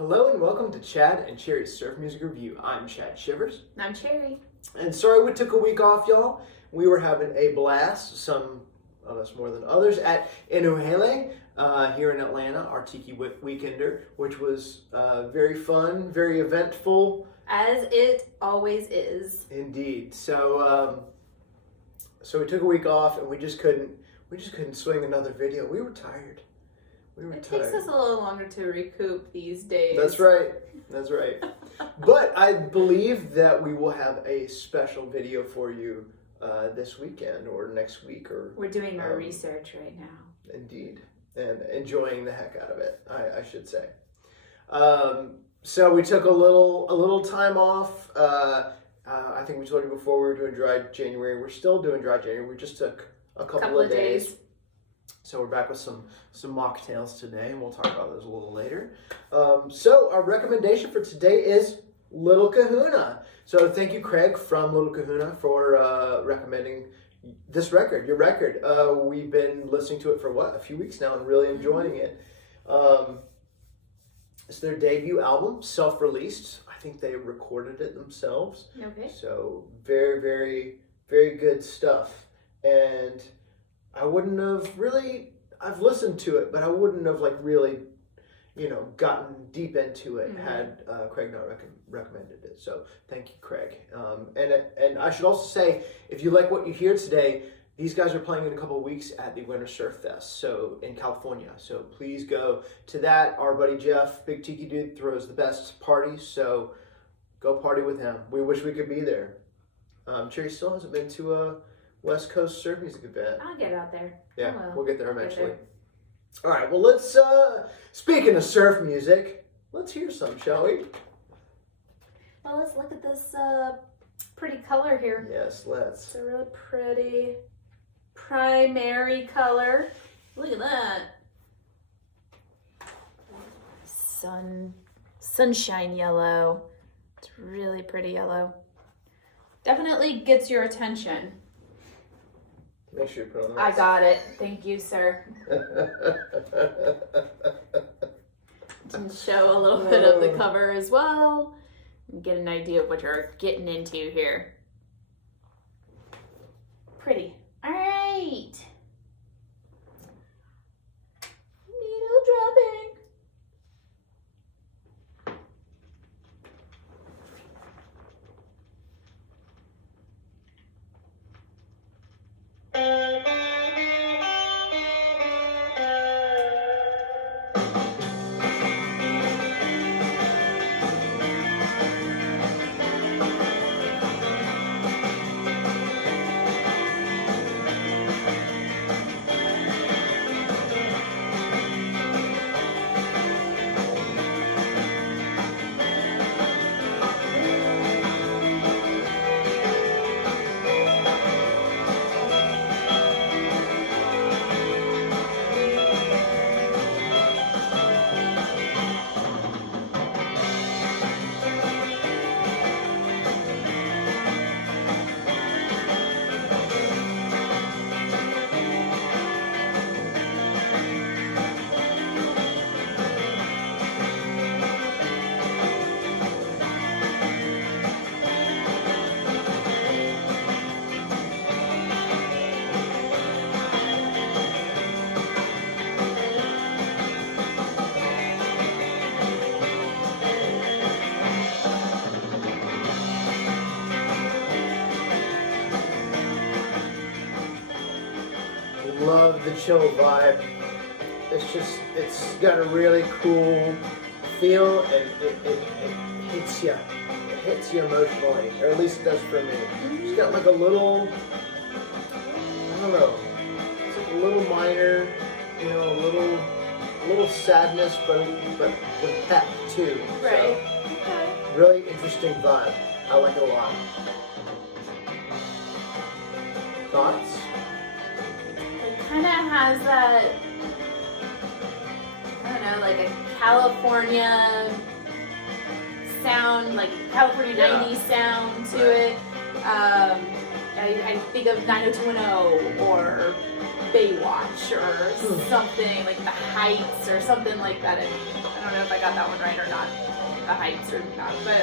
Hello and welcome to Chad and Cherry's Surf Music Review. I'm Chad Shivers. And I'm Cherry. And sorry we took a week off, y'all. We were having a blast, some of us more than others, at Inuhele here in Atlanta, our Tiki Weekender, which was very fun, very eventful. As it always is. Indeed. So we took a week off and we just couldn't swing another video. We were tired. It takes us a little longer to recoup these days. That's right. But I believe that we will have a special video for you this weekend or next week. We're doing our research right now. Indeed. And enjoying the heck out of it, I should say. So we took a little time off. I think we told you before we were doing dry January. We're still doing dry January. We just took a couple of days. So we're back with some mocktails today, and we'll talk about those a little later. So our recommendation for today is Little Kahuna. So thank you, Craig, from Little Kahuna, for recommending this record, your record. We've been listening to it for, a few weeks now and really enjoying it. It's their debut album, self-released. I think they recorded it themselves. Okay. So very, very, very good stuff. And I wouldn't have really, I've listened to it, but I wouldn't have really, gotten deep into it had Craig not recommended it. So thank you, Craig. And I should also say, if you like what you hear today, these guys are playing in a couple of weeks at the Winter Surf Fest, so in California. So please go to that. Our buddy Jeff, big tiki dude, throws the best parties, so go party with him. We wish we could be there. Cherry still hasn't been to a West Coast surf music event. I'll get out there. Yeah, we'll get there eventually. All right, well, let's, speaking of surf music, let's hear some, shall we? Well, let's look at this pretty color here. Yes, let's. It's a really pretty primary color. Look at that. Sunshine yellow. It's really pretty yellow. Definitely gets your attention. Make sure you put on the I got it. Thank you, sir. And show a little bit of the cover as well. And get an idea of what you're getting into here. Pretty. All right. Needle dropping. Love the chill vibe. It's got a really cool feel, and it hits you. It hits you emotionally, or at least it does for me. It's got like a little, I don't know, it's like a little minor, a little sadness, but with pep too. Right. So, Okay. really interesting vibe. I like it a lot. Thoughts? Kind of has that, I don't know, like a California sound, like California 90s sound to it. I think of 90210 or Baywatch or something like The Heights or something like that. I don't know if I got that one right or not, the heights or not. But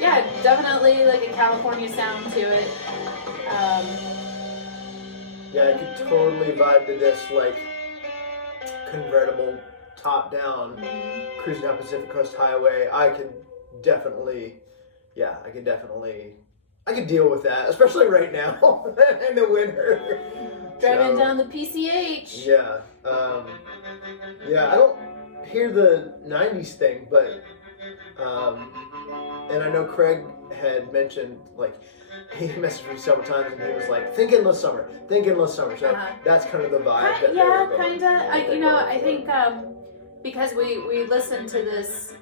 yeah, definitely like a California sound to it. Yeah, I could totally vibe to this, like, convertible, top-down, cruising down Pacific Coast Highway. I could definitely deal with that, especially right now in the winter. Driving down the PCH. Yeah. I don't hear the 90s thing, but, and I know Craig had mentioned, like, he messaged me several times and he was like, think endless summer. So that's kind of the vibe. I think because we listened to this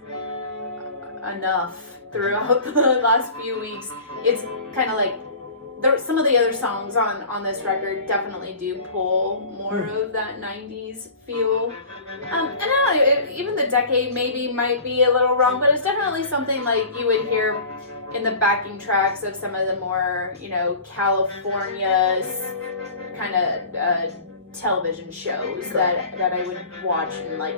enough throughout the last few weeks, it's kind of like some of the other songs on this record definitely do pull more of that 90s feel. And I don't know, even the decade maybe might be a little wrong, but it's definitely something like you would hear in the backing tracks of some of the more, California kind of television shows that I would watch in like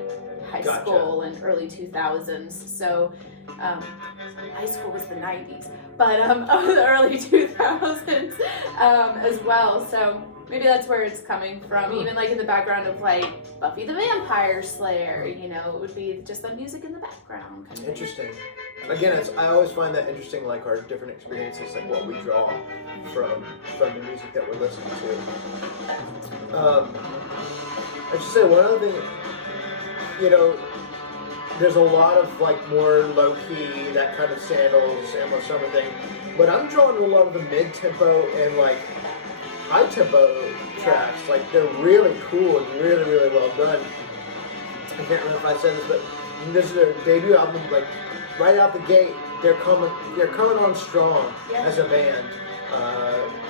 high school and early 2000s. So high school was the 90s, but the early 2000s as well. So maybe that's where it's coming from. Even like in the background of like Buffy the Vampire Slayer, it would be just the music in the background. Kind of interesting. Again, I always find that interesting, like our different experiences, like what we draw from the music that we're listening to. I should say one other thing, there's a lot of like more low-key, that kind of sandals, endless summer thing, but I'm drawn to a lot of the mid-tempo and like high-tempo tracks. Like they're really cool and really, really well done. I can't remember if I said this, but this is their debut album. Like right out the gate, they're coming on strong as a band.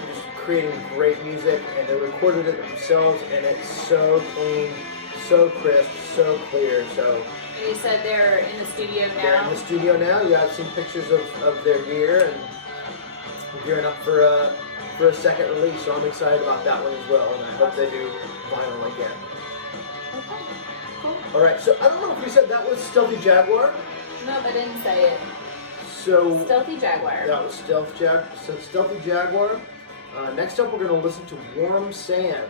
Just creating great music, and they recorded it themselves, and it's so clean, so crisp, so clear. So. And you said they're in the studio now? They're in the studio now. Yeah, I've seen pictures of their gear, and gearing up for a second release, so I'm excited about that one as well, and I hope they do vinyl again. Okay, cool. Alright, so I don't know if we said that was Stealthy Jaguar. No, I didn't say it. So Stealthy Jaguar. That was Stealthy Jaguar. Next up, we're going to listen to Warm Sand.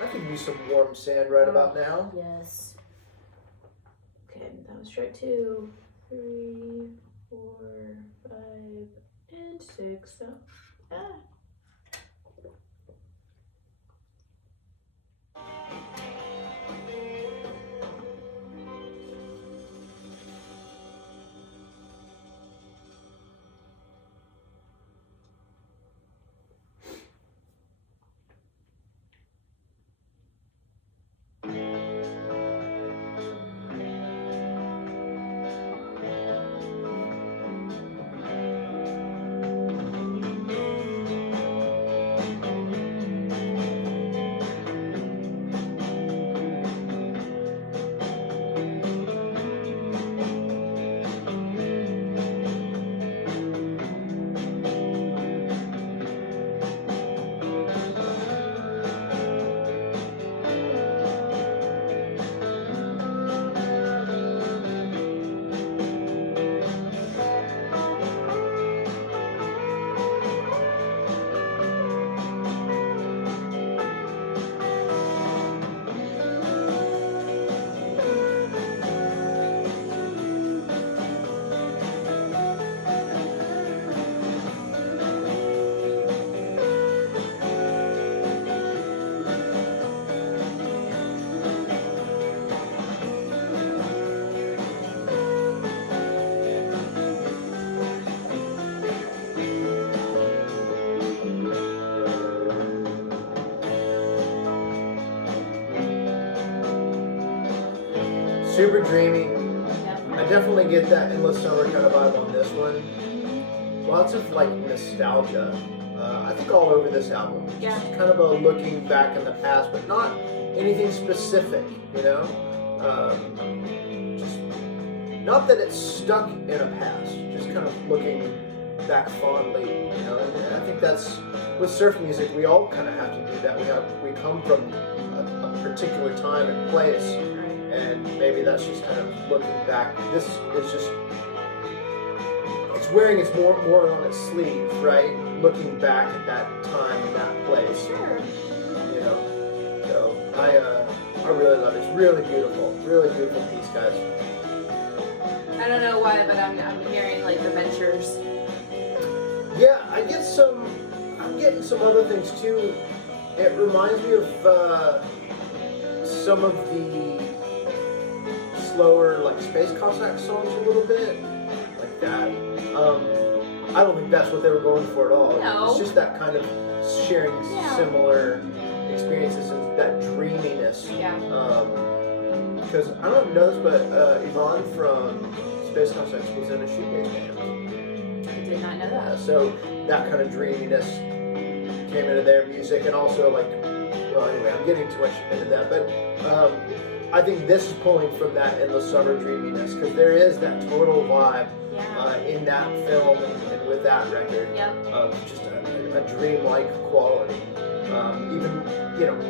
I could use some warm sand right about now. Yes. Okay, that was track 2, 3, 4, 5, and 6. So, Super dreamy. I definitely get that endless summer kind of vibe on this one. Lots of like nostalgia. I think all over this album. Yeah. Just kind of a looking back in the past, but not anything specific, just not that it's stuck in a past. Just kind of looking back fondly, And I think that's with surf music. We all kind of have to do that. We come from a particular time and place. and maybe that's just kind of looking back. This is just, it's wearing its more on its sleeve, right? Looking back at that time and that place. Sure. You know, so I really love it. It's really beautiful piece, guys. I don't know why, but I'm hearing like the ventures. Yeah, I'm getting some other things too. It reminds me of some of the slower like Space Cossack songs a little bit, like that. I don't think that's what they were going for at all. No. It's just that kind of sharing similar experiences and that dreaminess. Yeah. Because I don't know this, but Yvonne from Space Cossacks was in a shoegaze band. I did not know that. So that kind of dreaminess came into their music, and also like, well, anyway, I'm getting too much into that, but I think this is pulling from that endless summer dreaminess, because there is that total vibe in that film and with that record of just a dreamlike quality.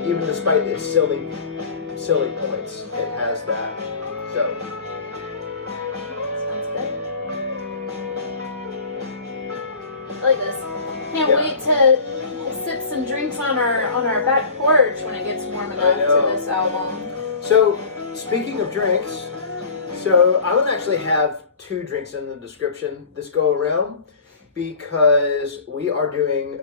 Even despite its silly points, it has that. So. Sounds good. I like this. Can't wait to sip some drinks on our back porch when it gets warm enough to this album. So, speaking of drinks, so I'm going to actually have 2 drinks in the description this go around, because we are doing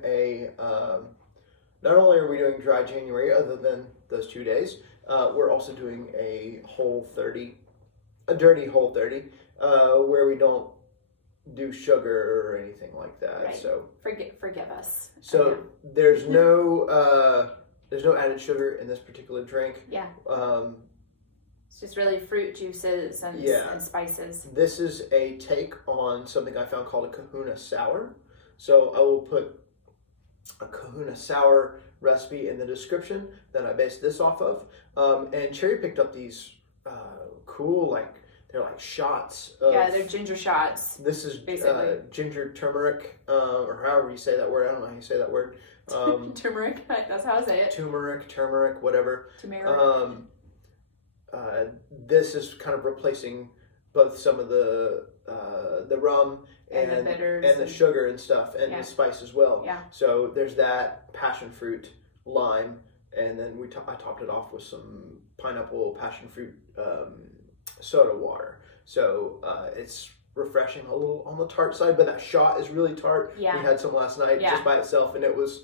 not only are we doing dry January, other than those 2 days, we're also doing a dirty Whole 30, where we don't do sugar or anything like that. Right. So forgive us. So there's no added sugar in this particular drink. Yeah. It's just really fruit juices and spices. This is a take on something I found called a Kahuna Sour. So I will put a Kahuna Sour recipe in the description that I based this off of. And Cherry picked up these cool, they're like shots. They're ginger shots. This is ginger turmeric, or however you say that word. I don't know how you say that word. Turmeric, that's how I say it. Turmeric, whatever. Turmeric. This is kind of replacing both some of the rum and the bitters and the sugar and stuff, and the spice as well. Yeah. So there's that passion fruit, lime, and then I topped it off with some pineapple passion fruit soda water. So it's refreshing, a little on the tart side, but that shot is really tart. Yeah. We had some last night just by itself, and it was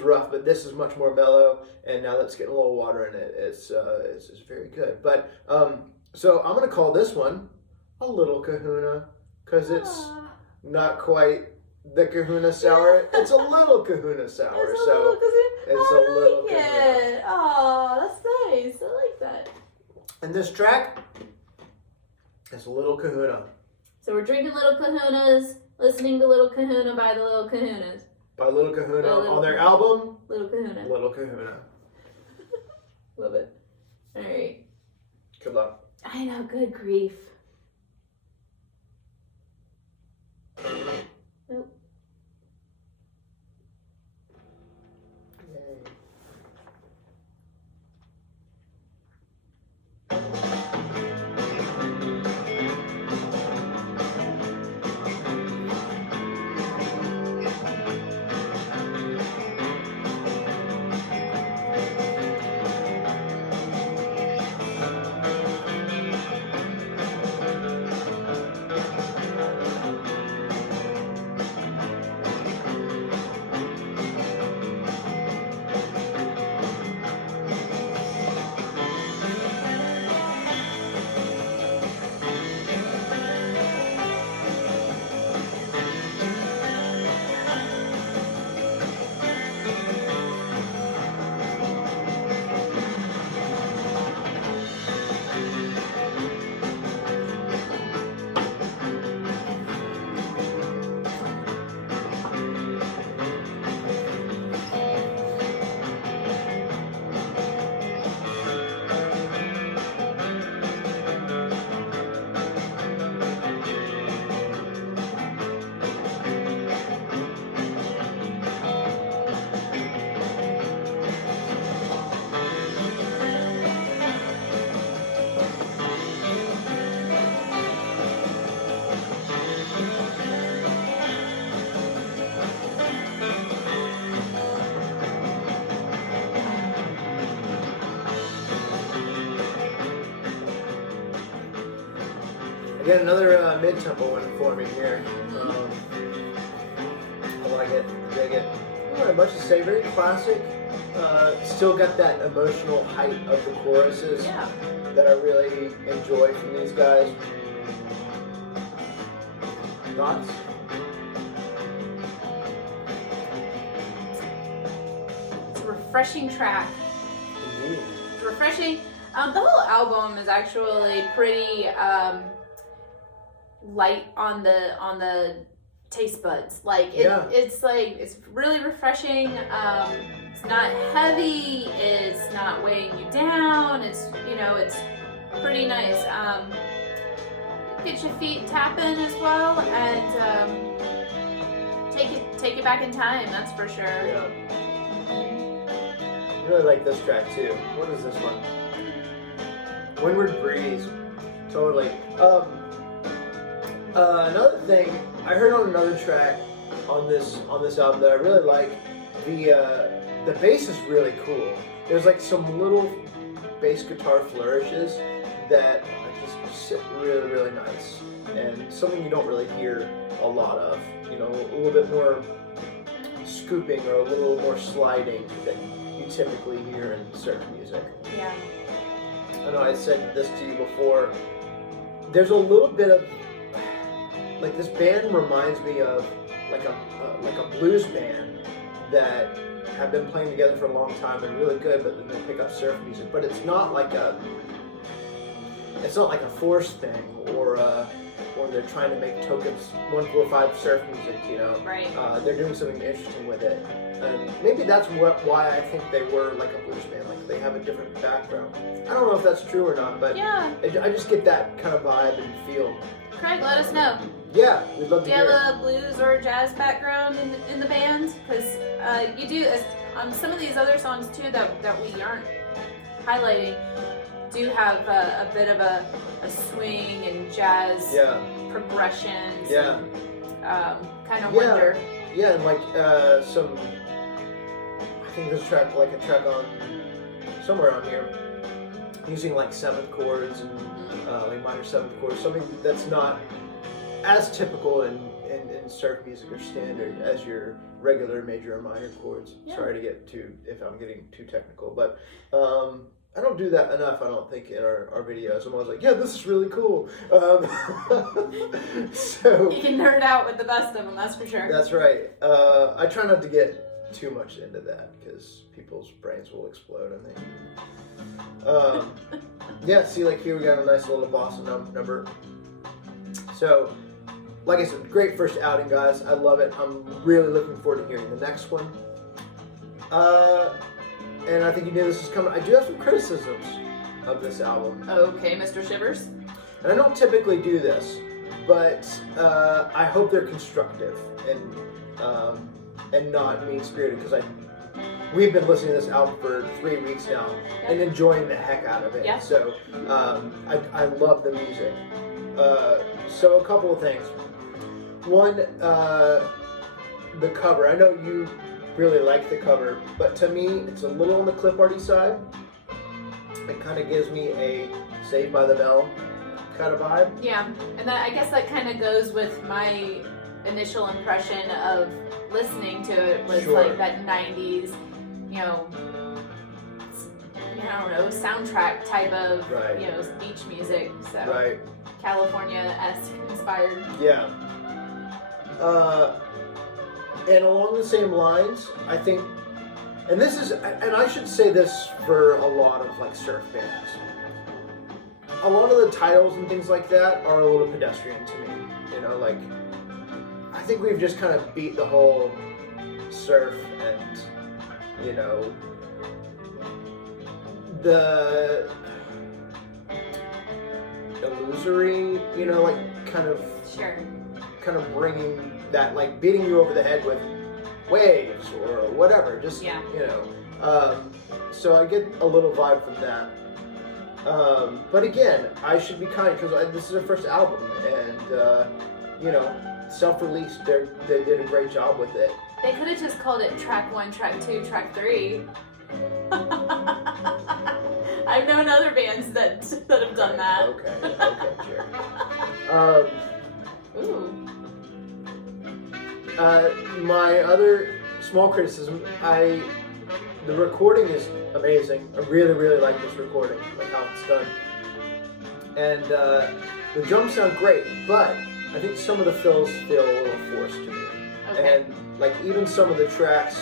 rough, but this is much more mellow, and now that's getting a little water in it, it's very good. But so I'm gonna call this one a little Kahuna, because it's not quite the Kahuna Sour. It's a little Kahuna Sour. It's a little Kahuna. Oh, that's nice. I like that. And this track is a little Kahuna. So we're drinking Little Kahunas, listening to Little Kahuna by the Little Kahunas. By Little Kahuna on their album, Little Kahuna. Little Kahuna. Love it. All right. Good luck. I know, good grief. Nope. Yay. Again, another mid-tempo one for me here. I like it, dig it. Not much to say, very classic. Still got that emotional height of the choruses that I really enjoy from these guys. Thoughts? It's a refreshing track. Indeed. It's refreshing. The whole album is actually pretty light on the taste buds. Like it's really refreshing. It's not heavy. It's not weighing you down. It's it's pretty nice. Get your feet tapping as well, and take it back in time. That's for sure. Yeah. I really like this track too. What is this one? Windward Breeze. Totally. Another thing I heard on another track on this album that I really like, the bass is really cool. There's like some little bass guitar flourishes that just sit really, really nice, and something you don't really hear a lot of. A little bit more scooping or a little more sliding than you typically hear in surf music. Yeah. I know I said this to you before. There's a little bit of like this band reminds me of like a blues band that have been playing together for a long time and really good, but then they pick up surf music. But it's not like a forced thing or they're trying to make tokens 145 surf music. Right. They're doing something interesting with it, and maybe that's why I think they were like a blues band. Like they have a different background. I don't know if that's true or not, but yeah, I just get that kind of vibe and feel. Craig, let us know. Yeah, we'd love to hear. Do you have a blues or jazz background in the band? Because you do. On some of these other songs too that we aren't highlighting, do have a bit of a swing and jazz progressions. Yeah. Kind of wonder. Yeah, and like some. I think this track, like a track on somewhere on here, using like seventh chords and like minor seventh chords, something that's not as typical in surf music or standard as your regular major or minor chords. Yeah. Sorry to get if I'm getting too technical, but I don't do that enough, I don't think, in our videos. I'm always like, yeah, this is really cool. So you can nerd out with the best of them, that's for sure. That's right. I try not to get too much into that because people's brains will explode, I think. Yeah, see, like here we got a nice little bossa number. So, like I said, great first outing, guys. I love it. I'm really looking forward to hearing the next one. And I think you knew this was coming. I do have some criticisms of this album. Okay, Mr. Shivers. And I don't typically do this, but I hope they're constructive and not mean-spirited, because we've been listening to this album for 3 weeks now and enjoying the heck out of it. Yeah. So I love the music. So a couple of things. One, the cover. I know you really like the cover, but to me, it's a little on the clip-arty side. It kind of gives me a Saved by the Bell kind of vibe. Yeah, and I guess that kind of goes with my initial impression of listening to it was like that 90s, I don't know, soundtrack type of, beach music. So California-esque inspired. Yeah. And along the same lines, I think, and I should say this for a lot of like surf bands. A lot of the titles and things like that are a little pedestrian to me. Like I think we've just kind of beat the whole surf and the illusory, like kind of bringing that, like beating you over the head with waves or whatever, just so I get a little vibe from that. But again, I should be kind because this is their first album, and self-released. They did a great job with it. They could have just called it track 1, track 2, track 3. I I've known other bands that have done that. Okay, sure. Ooh. My other small criticism, the recording is amazing. I really, really like this recording, like how it's done. And the drums sound great, but I think some of the fills feel a little forced to me. Okay. And like even some of the tracks,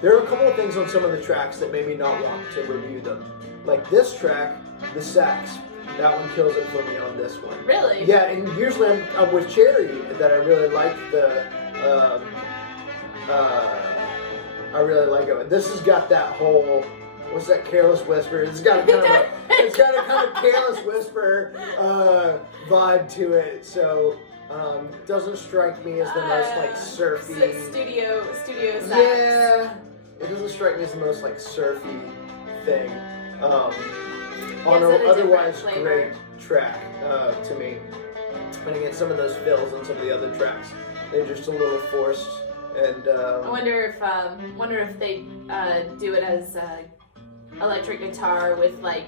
there are a couple of things on some of the tracks that made me not want to review them. Like this track, the sax, that one kills it for me on this one. Really? Yeah, and usually I'm with Cherry that I really like the, I really like it. This has got that whole, what's that, careless whisper? It's got a kind of careless whisper vibe to it. So doesn't strike me as the most like surfy. Studio sax. Yeah, it doesn't strike me as the most like surfy thing. On an otherwise great track to me. And again, some of those fills on some of the other tracks, they're just a little forced. And I wonder if they do it as electric guitar with like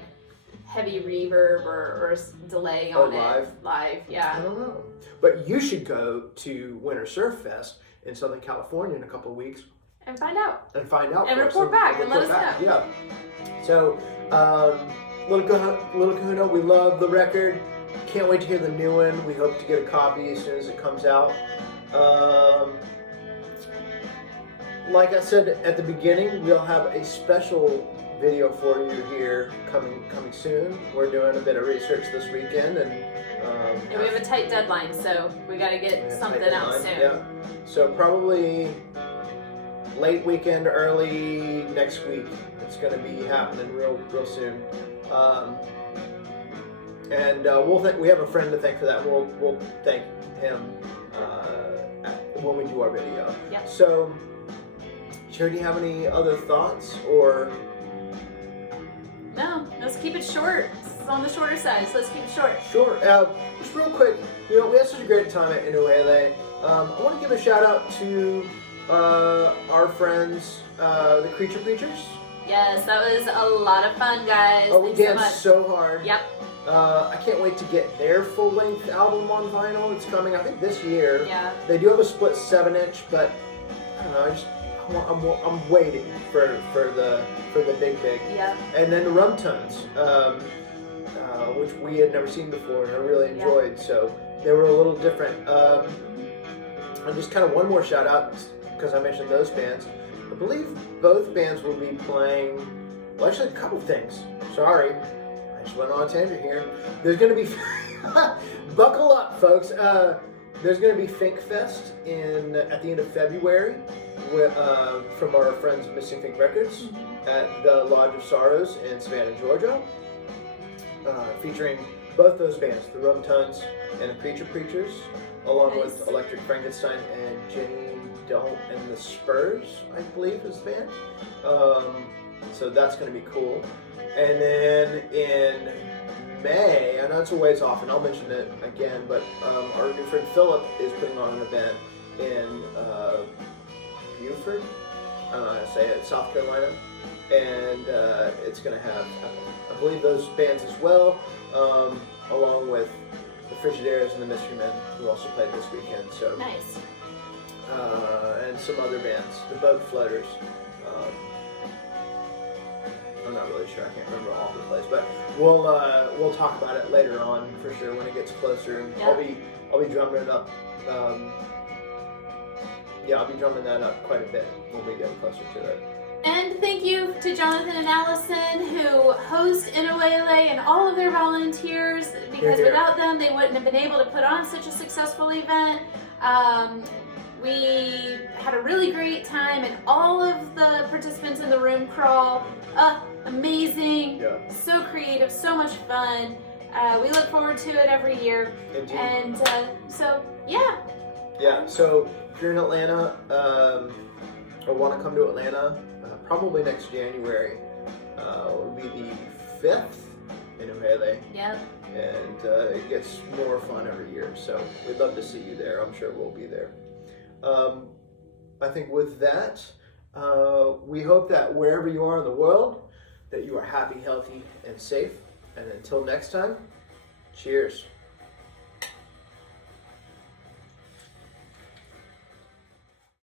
heavy reverb or delay on it. Live, yeah. I don't know. But you should go to Winter Surf Fest in Southern California in a couple of weeks. And find out. And report back and let us know. Yeah. So, Little Kahuna, we love the record. Can't wait to hear the new one. We hope to get a copy as soon as it comes out. Like I said at the beginning, we'll have a special video for you here coming soon. We're doing a bit of research this weekend, and we have a tight deadline, so we got to get something out soon. Yeah. So probably late weekend, early next week. It's going to be happening real soon. And we have a friend to thank for that. We'll thank him when we do our video. Yep. So, Cherry, do you have any other thoughts or? No, let's keep it short. It's on the shorter side, so let's keep it short. Sure. Just real quick, we had such a great time at Inuele. I want to give a shout out to our friends, the Creature Preachers. Yes, that was a lot of fun, guys. Oh, we Thanks danced so hard. Yep. I can't wait to get their full-length album on vinyl. It's coming, I think, this year. Yeah. They do have a split 7-inch, but I don't know. I'm waiting for the big. Yeah. And then the Rum Tones, which we had never seen before and I really enjoyed. Yeah. So they were a little different. And just kind of one more shout out because I mentioned those bands. I believe both bands will be playing. Well, actually, a couple things. Sorry. I just went on a tangent here. There's going to be, buckle up, folks. There's going to be Fink Fest at the end of February from our friends Missing Fink Records at the Lodge of Sorrows in Savannah, Georgia, featuring both those bands, the Rum Tones and the Creature Preachers, along with Electric Frankenstein and Jenny Don't and the Spurs, I believe is the band. So that's going to be cool. And then in May, I know it's a ways off, and I'll mention it again, but our good friend Philip is putting on an event in Buford, I don't know how to say it, South Carolina, and it's going to have, I believe, those bands as well, along with the Frigidaires and the Mystery Men, who also played this weekend. So nice. And some other bands, the Boat Floaters. I'm not really sure. I can't remember all the plays, but we'll talk about it later on for sure when it gets closer. Yeah. I'll be drumming it up. I'll be drumming that up quite a bit when we get closer to it. And thank you to Jonathan and Allison who host Inuele and all of their volunteers, because without them they wouldn't have been able to put on such a successful event. We had a really great time, and all of the participants in the room crawl, amazing, so creative, so much fun. We look forward to it every year. Indeed. And so yeah. Yeah, so if you're in Atlanta or want to come to Atlanta, probably next January will be the 5th in Inuele. Yep. And it gets more fun every year, so we'd love to see you there. I'm sure we'll be there. I think with that, we hope that wherever you are in the world, that you are happy, healthy, and safe. And until next time, cheers.